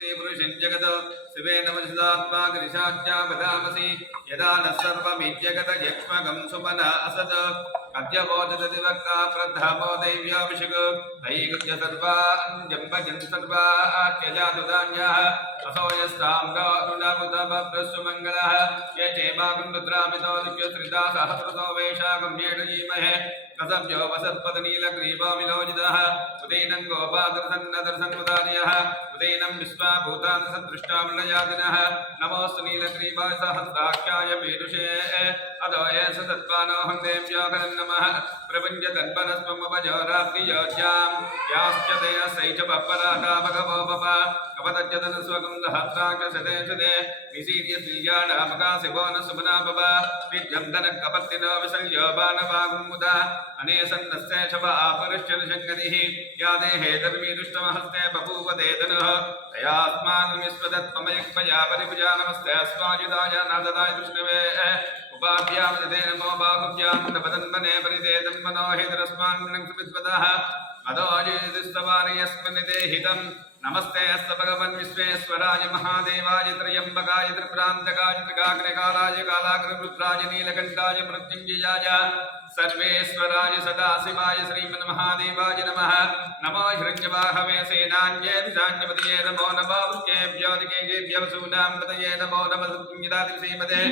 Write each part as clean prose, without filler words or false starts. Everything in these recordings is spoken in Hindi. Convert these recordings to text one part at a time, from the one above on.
पुरुषं जगत शिवेन वचसात्मा गिरिशाच्या वदामसि यदा न सर्वमित्यगत यक्ष्मगं सुमन असद अद्य बोधदति वक्ता प्रद्धामो दैव्याभिषेक दैगुज्य सर्वा जम्बजन् सर्वा आत्यजादुदान्यः असो यस्ताम्रानुनामुतमप्रस्सुमङ्गलः ये चेमागं रुद्रामितो दिव्यश्रिता सहस्रतो वैशाखम्येण जीमहे कसभ्यो वसत्पदनीलग्रीवो विलोजितः उदैनं गोपादर्शन्नदर्शन्मुदार्यः उदैनं विश्वाभूतान् सदृष्टामृणयादिनः नमोऽस्तु नीलग्रीवाय सहस्राख्याय मेरुषे अदो ये सतत्पानोऽहं देव्योऽखरं नमः प्रपञ्चतन्वनस्ममपजोरात्रियोज्यां याश्च देयसैच पप्पराटा भगवो पप कपतज्जतनस्वकं दहस्राकशते शते निशीर्य तिल्याडामकाशिवो न सुमना पप विद्यं धनकपत्तिनो विसल्यो बाणवागुमुदा अनेसन्नस्य शव आपरिश्चन शङ्करिः या देहे धर्मीदुष्टमहस्ते बभूव देदनः तयास्मान् विश्वदत्ममयक्मया परिभुजा नमस्ते अस्माजिदाय नाददाय कृष्णवे उपाभ्यां ददे नमो बाहुभ्यां तपदन्वने परिदेदन्वनो हेतरस्मान् विद्वतः अदो अजितस्तवार्यस्मन् देहितं नमस्ते अस्त भगवन् विश्वेश्वराय महादेवाय त्र्यम्बकाय त्रिप्रान्तकाय त्रिकाग्निकालाय कालाग्निरुद्राय नीलकण्ठाय मृत्युञ्जयाय सर्वेश्वराय सदाशिवाय श्रीमन्महादेवाय नमः नमो हिरण्यवाहवे सेनान्ये दिशान्यपतये नमो नमो वृक्षेभ्यो दिकेभ्यो वसूनां पतये नमो नमः श्रीमते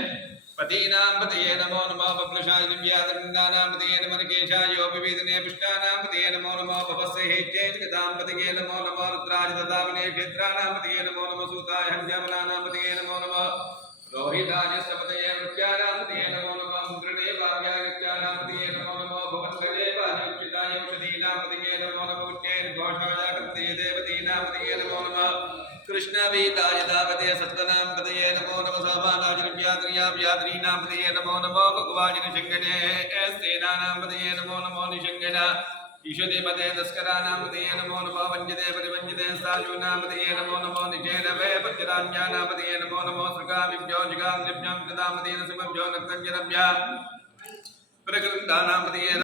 पतीनां पतये नमो नमो बभ्लुषाय दिव्यादृङ्गानां पतये नमो नकेशाय विवेदने पुष्टानां पतये नमो नमो भवस्य हेत्यै जगतां पतये नमो नमो रुद्राय ददामिने क्षेत्राणां पतये नमो नमो सूताय हन्यामलानां पतये नमो नमो रोहिताय पतये वृक्षाणां पतये नमो नमो मुद्रणेवार्याय वृक्षाणां पतये नमो नमो भवद्गदेवाय उच्चिताय औषधीनां पतये नमो नमो उच्चैर्घोषाय पतये देवतीनां पतये नमो नमः कृष्णवीताय दावते सत्तनां पतये नमो नमः सोमानाय व्याद्रीनां पतये नमो नमो भगवाय निषङ्गणे सेनानां पतये नमो नमो निषङ्गण ईशदे पदे तस्कराणां पतये नमो नमो वञ्जते परिवञ्जते सायूनां पतये नमो नमो निचेरवे पञ्चरान्यानां पतये नमो नमो सृगाविभ्यो जिगान्दिभ्यां कृतां पतये नसिमभ्यो नक्तञ्जनभ्या प्रकृन्दानां पतये